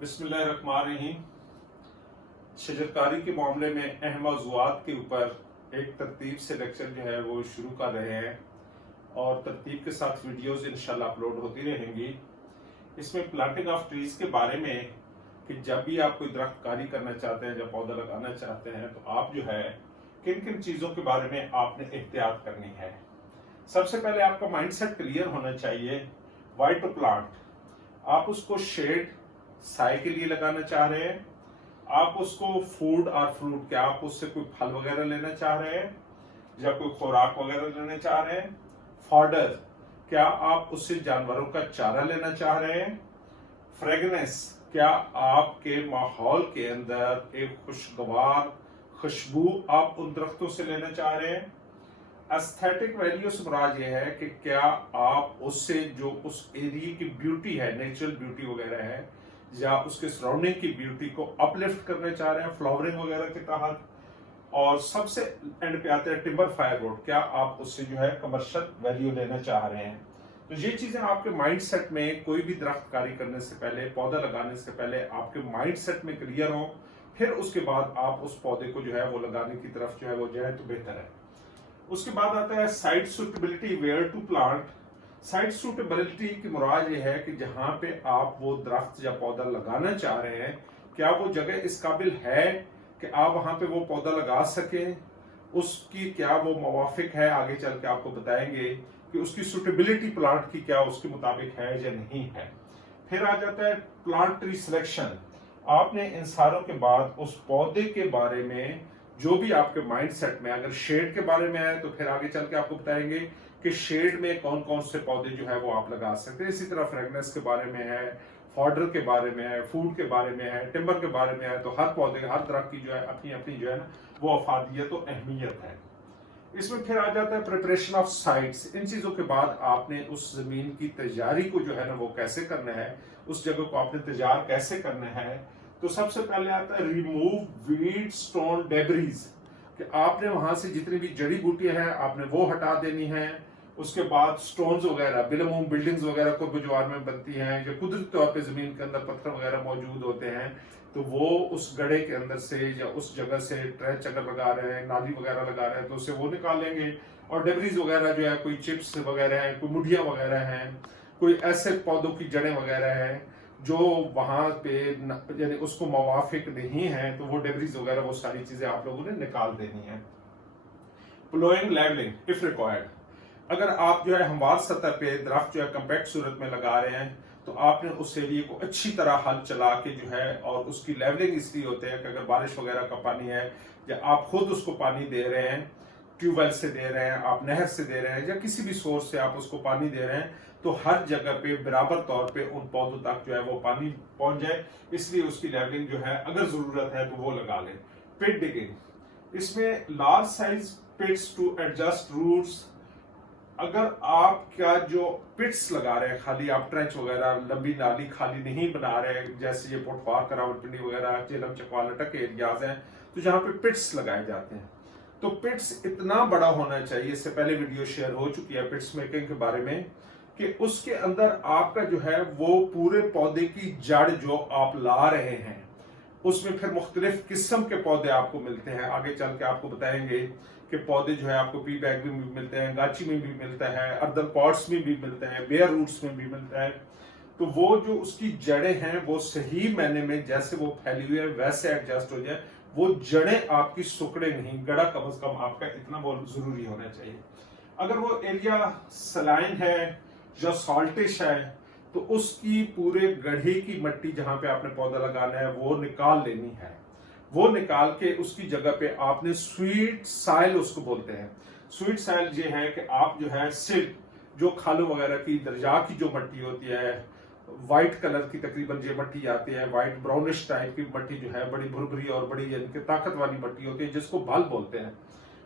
बिस्मिल्लाहिर्रहमानिर्रहीम। शजरकारी के मामले में अहम मौज़ूआत के ऊपर एक तरतीब से लेक्चर जो है वो शुरू कर रहे हैं और तरतीब के साथ वीडियोस इंशाल्लाह अपलोड होती रहेंगी। इसमें प्लांटिंग ऑफ ट्रीज के बारे में कि जब भी आप कोई दरख्त कारी करना चाहते हैं, जब पौधा लगाना चाहते हैं, तो आप जो है किन किन चीज़ों के बारे में आपने एहतियात करनी है। सबसे पहले आपका माइंडसेट क्लियर होना चाहिए। वाई टू प्लांट, आप उसको शेड साय के लिए लगाना चाह रहे हैं, आप उसको फूड और फ्रूट, क्या आप उससे कोई फल वगैरह लेना चाह रहे हैं या कोई खुराक वगैरह लेना चाह रहे हैं। फॉडर, क्या आप उससे जानवरों का चारा लेना चाह रहे हैं। फ्रेगनेंस, क्या आपके माहौल के अंदर एक खुशगवार खुशबू आप उन दरख्तों से लेना चाह रहे हैं। एस्थेटिक वैल्यू से मुराद ये है कि क्या आप उससे जो उस एरिया की ब्यूटी है, नेचुरल ब्यूटी वगैरह है, या उसके सराउंडिंग की ब्यूटी को अपलिफ्ट करना चाह रहे हैं फ्लावरिंग वगैरह के तहत। और सबसे एंड पे आते हैं टिम्बर फायरवुड, क्या आप उससे जो है कमर्शियल वैल्यू लेना चाह रहे हैं। तो ये चीजें आपके माइंडसेट में, कोई भी दरख्त कारी करने से पहले, पौधा लगाने से पहले आपके माइंडसेट में क्लियर हो, फिर उसके बाद आप उस पौधे को जो है वो लगाने की तरफ जो है वो जाए तो बेहतर है। उसके बाद आता है site suitability, where to plant. Site suitability की मुराद ये है कि जहां पे आप वो दरख्त या पौधा लगाना चाह रहे हैं, क्या वो जगह इस काबिल है कि आप वहां पे वो पौधा लगा सकें, उसकी क्या वो मुवाफिक है। आगे चल के आपको बताएंगे कि उसकी सूटेबिलिटी प्लांट की क्या उसके मुताबिक है या नहीं है। फिर आ जाता है प्लांट ट्री सिलेक्शन। आपने इन सारों के बाद उस पौधे के बारे में जो भी आपके माइंडसेट में, अगर शेड के बारे में है तो फिर आगे चल के आपको बताएंगे कि शेड में कौन कौन से पौधे जो है वो आप लगा सकते हैं। इसी तरह फ्रेगनेंस के बारे में है, फॉडर के बारे में है, फूड के बारे में है, टिम्बर के बारे में है। तो हर पौधे, हर दरख्त की जो है अपनी अपनी जो है ना वो अफादियत और अहमियत है। इसमें फिर आ जाता है प्रिपरेशन ऑफ साइट्स। इन चीजों के बाद आपने उस जमीन की तैयारी को जो है ना वो कैसे करना है, उस जगह को आपने तैयार कैसे करना है। तो सबसे पहले आता है रिमूव वीड स्टोन डेब्रीज, कि आपने वहां से जितनी भी जड़ी बूटियां हैं आपने वो हटा देनी है। उसके बाद स्टोन्स वगैरह, बिलमूम बिल्डिंग्स वगैरह को बुजवार में बनती हैं, जो कुदरती तौर पे जमीन के अंदर पत्थर वगैरह मौजूद होते हैं, तो वो उस गड्ढे के अंदर से या उस जगह से ट्रेंच अगर लगा रहे हैं, नाली वगैरह लगा रहे हैं, तो उसे वो निकालेंगे। और डेब्रीज वगैरह जो है, कोई चिप्स वगैरह हैं, कोई मुठियां वगैरह हैं, कोई ऐसे पौधों की जड़ें वगैरह हैं जो वहां पे यानी उसको मुवाफिक नहीं है, तो वो डेब्रीज वगैरह वो सारी चीजें आप लोगों ने निकाल देनी है। प्लोइंग लेवलिंग इफ रिक्वायर्ड, अगर आप जो है हमवार सतह पे दरख्त जो है कम्पैक्ट सूरत में लगा रहे हैं, तो आपने उस एरिया को अच्छी तरह हल चला के जो है, और उसकी लेवलिंग इसलिए होते हैं कि अगर बारिश वगैरह का पानी है या आप खुद उसको पानी दे रहे हैं, ट्यूबवेल से दे रहे हैं, आप नहर से दे रहे हैं, या किसी भी सोर्स से आप उसको पानी दे रहे हैं, तो हर जगह पे बराबर तौर पे उन पौधों तक जो है वो पानी पहुंच जाए, इसलिए उसकी लेवलिंग जो है अगर जरूरत है तो वो लगा लें। पिट डिगिंग, इसमें large size pits to adjust roots. अगर आपका जो पिट्स लगा रहे हैं, खाली आप ट्रेंच वगैरह, लंबी नाली खाली नहीं बना रहे, जैसे ये पोटवार, करावलपिंडी वगैरह, चेलम चकवाल अटक एरियाज हैं, तो जहां पे पिट्स लगाए जाते हैं, तो पिट्स इतना बड़ा होना चाहिए। इससे पहले वीडियो शेयर हो चुकी है पिट्स मेकिंग के बारे में, कि उसके अंदर आपका जो है वो पूरे पौधे की जड़ जो आप ला रहे हैं, उसमें फिर मुख्तलिफ किस्म के पौधे आपको मिलते हैं। आगे चल के आपको बताएंगे कि पौधे जो है आपको पी बैग में भी मिलते हैं, गाची में भी मिलता है, अर्दल पॉट्स में भी मिलते हैं, बेयर रूट्स में भी मिलता है। तो वो जो उसकी जड़ें हैं वो सही मायने में जैसे वो फैली हुई है वैसे एडजस्ट हो जाए, वो जड़ें आपकी सुकड़े नहीं, गड़ा कम से कम आपका इतना बहुत जरूरी होना चाहिए। अगर वो एरिया सलाइन है या सॉल्टिश है, तो उसकी पूरे गड्ढे की मिट्टी जहां पे आपने पौधा लगाना है वो निकाल लेनी है। वो निकाल के उसकी जगह पे आपने स्वीट साइल, उसको बोलते हैं स्वीट साइल, ये है कि आप जो है सिल्ट, जो खालों वगैरह की दर्जा की जो मिट्टी होती है, व्हाइट कलर की तकरीबन ये मिट्टी आती है, व्हाइट ब्राउनिश टाइप की मिट्टी जो है, बड़ी भुरभुरी और बड़ी यानी कि ताकत वाली मिट्टी होती है, जिसको भल बोलते हैं,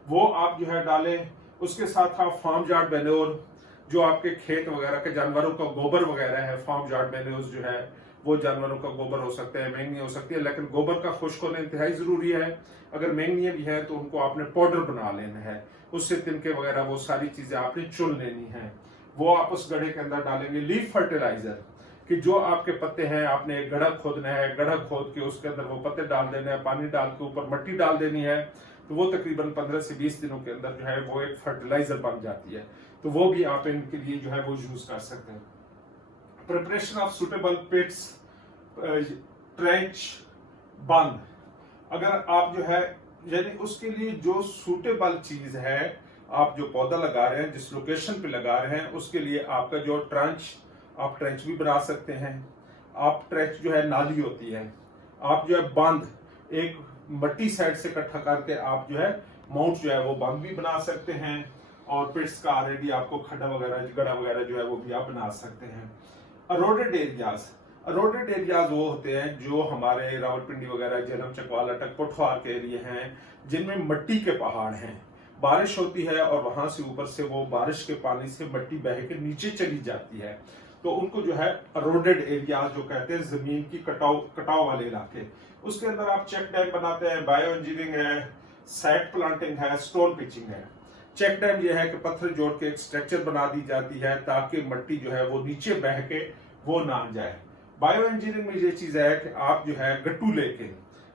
वो आप जो है डालें। उसके साथ आप फार्म यार्ड मैन्योर, जो आपके खेत वगैरह के जानवरों का गोबर वगैरह है, फार्म यार्ड मैन्योर जो है वो जानवरों का गोबर हो सकता है, मेंगनी हो सकती है, लेकिन गोबर का खुश्क होना इंतहाई जरूरी है। अगर मेंगनियां भी हैं तो उनको आपने पाउडर बना लेना है, उससे तिनके वगैरह वो सारी चीजें आपने चुन लेनी है, वो आप उस गड्ढे के अंदर डालेंगे। लीफ फर्टिलाइजर, कि जो आपके पत्ते हैं आपने एक गड्ढा खोदना है, गड्ढा खोद के उसके अंदर वो पत्ते डाल देने हैं, पानी डाल के ऊपर मिट्टी डाल देनी है, तो वो तकरीबन 15 से 20 दिनों के अंदर जो है वो एक फर्टिलाइजर बन जाती है। तो वो भी आप इनके लिए जो है वो यूज कर सकते हैं। प्रिपरेशन ऑफ सुटेबल पिट्स, ट्रेंच, बंद, अगर आप जो है यानी उसके लिए जो सूटेबल चीज है, आप जो पौधा लगा रहे हैं, जिस लोकेशन पे लगा रहे हैं, उसके लिए आपका जो ट्रेंच, आप ट्रेंच भी बना सकते हैं। आप ट्रेंच जो है नाली होती है, आप जो है बंद एक मट्टी साइड से इकट्ठा करके आप जो है माउंट जो है वो बंद भी बना सकते हैं। और पिट्स का ऑलरेडी आपको खड्डा वगैरह, गड्ढा वगैरह जो है वो भी आप बना सकते हैं। अरोडेड एरियाज, अरोडेड एरियाज वो होते हैं जो हमारे रावलपिंडी वगैरह, झेलम, चकवाल, अटक, पोठवार के एरिया हैं जिनमें मिट्टी के पहाड़ हैं, बारिश होती है और वहां से ऊपर से वो बारिश के पानी से मिट्टी बह के नीचे चली जाती है, तो उनको जो है अरोडेड एरिया जो कहते हैं, जमीन की कटाव वाले इलाके। उसके अंदर आप चेक डैम बनाते हैं, बायो इंजीनियरिंग है, साइड प्लांटिंग है, स्टोन पिचिंग है। चेक डैम ये है कि पत्थर जोड़ के एक स्ट्रक्चर बना दी जाती है ताकि मिट्टी जो है वो नीचे बह के वो ना जाए। बायो इंजीनियरिंग में ये चीज है कि आप जो है गट्टू लेके,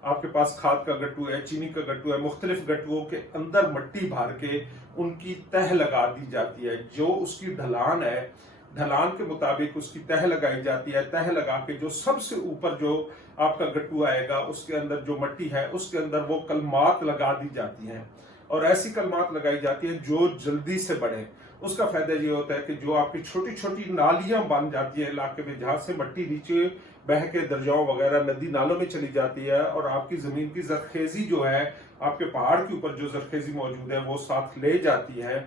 आपके पास खाद का गट्टू है, चीनी का गट्टू है, मुख्तलिफ गट्टुओं के अंदर मिट्टी भर के उनकी तह लगा दी जाती है। जो उसकी ढलान है, ढलान के मुताबिक उसकी तह लगाई जाती है। तह लगा के जो सबसे ऊपर जो आपका गट्टू आएगा उसके अंदर जो मिट्टी है उसके अंदर वो कलमात लगा दी जाती हैं, और ऐसी कलमात लगाई जाती है जो जल्दी से बढ़े। उसका फायदा ये होता है कि जो आपकी छोटी छोटी नालियां बन जाती है इलाके में, जहां से मिट्टी नीचे बह के दरियाओं वगैरह, नदी नालों में चली जाती है, और आपकी जमीन की जरखेजी जो है, आपके पहाड़ के ऊपर जो जरखेजी मौजूद है वो साथ ले जाती है।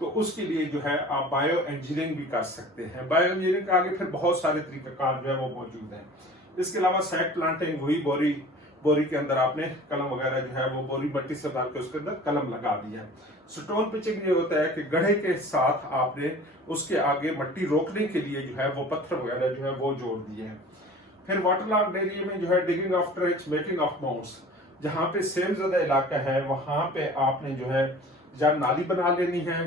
तो उसके लिए जो है आप बायो इंजीनियरिंग भी कर सकते हैं। बायो इंजीनियरिंग के आगे फिर बहुत सारे तरीकाकार जो है वो मौजूद है। इसके अलावा साइड प्लांटिंग, वही बोरी के अंदर आपने कलम वगैरह जो है वो बोरी मिट्टी से भर के उसके अंदर कलम लगा दी है। स्टोन पिचिंग ये होता है कि गड्ढे के साथ आपने उसके आगे मिट्टी रोकने के लिए जो है वो पत्थर वगैरह जो है वो जोड़ दिए हैं। फिर वाटर लॉग्ड एरिया में जो है digging of trench, making of mounts, जहां पे सेम ज्यादा इलाका है वहां पे आपने जो है या नाली बना लेनी है,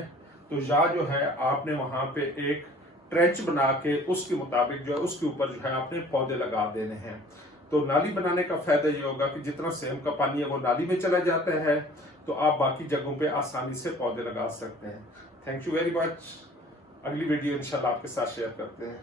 तो या जो है आपने वहां पे एक ट्रेंच बना के उसके मुताबिक जो है उसके ऊपर जो है आपने पौधे लगा देने हैं। तो नाली बनाने का फायदा ये होगा कि जितना सेम का पानी है वो नाली में चला जाता है, तो आप बाकी जगहों पे आसानी से पौधे लगा सकते हैं। Thank you very much. अगली वीडियो इंशाल्लाह आपके साथ शेयर करते हैं।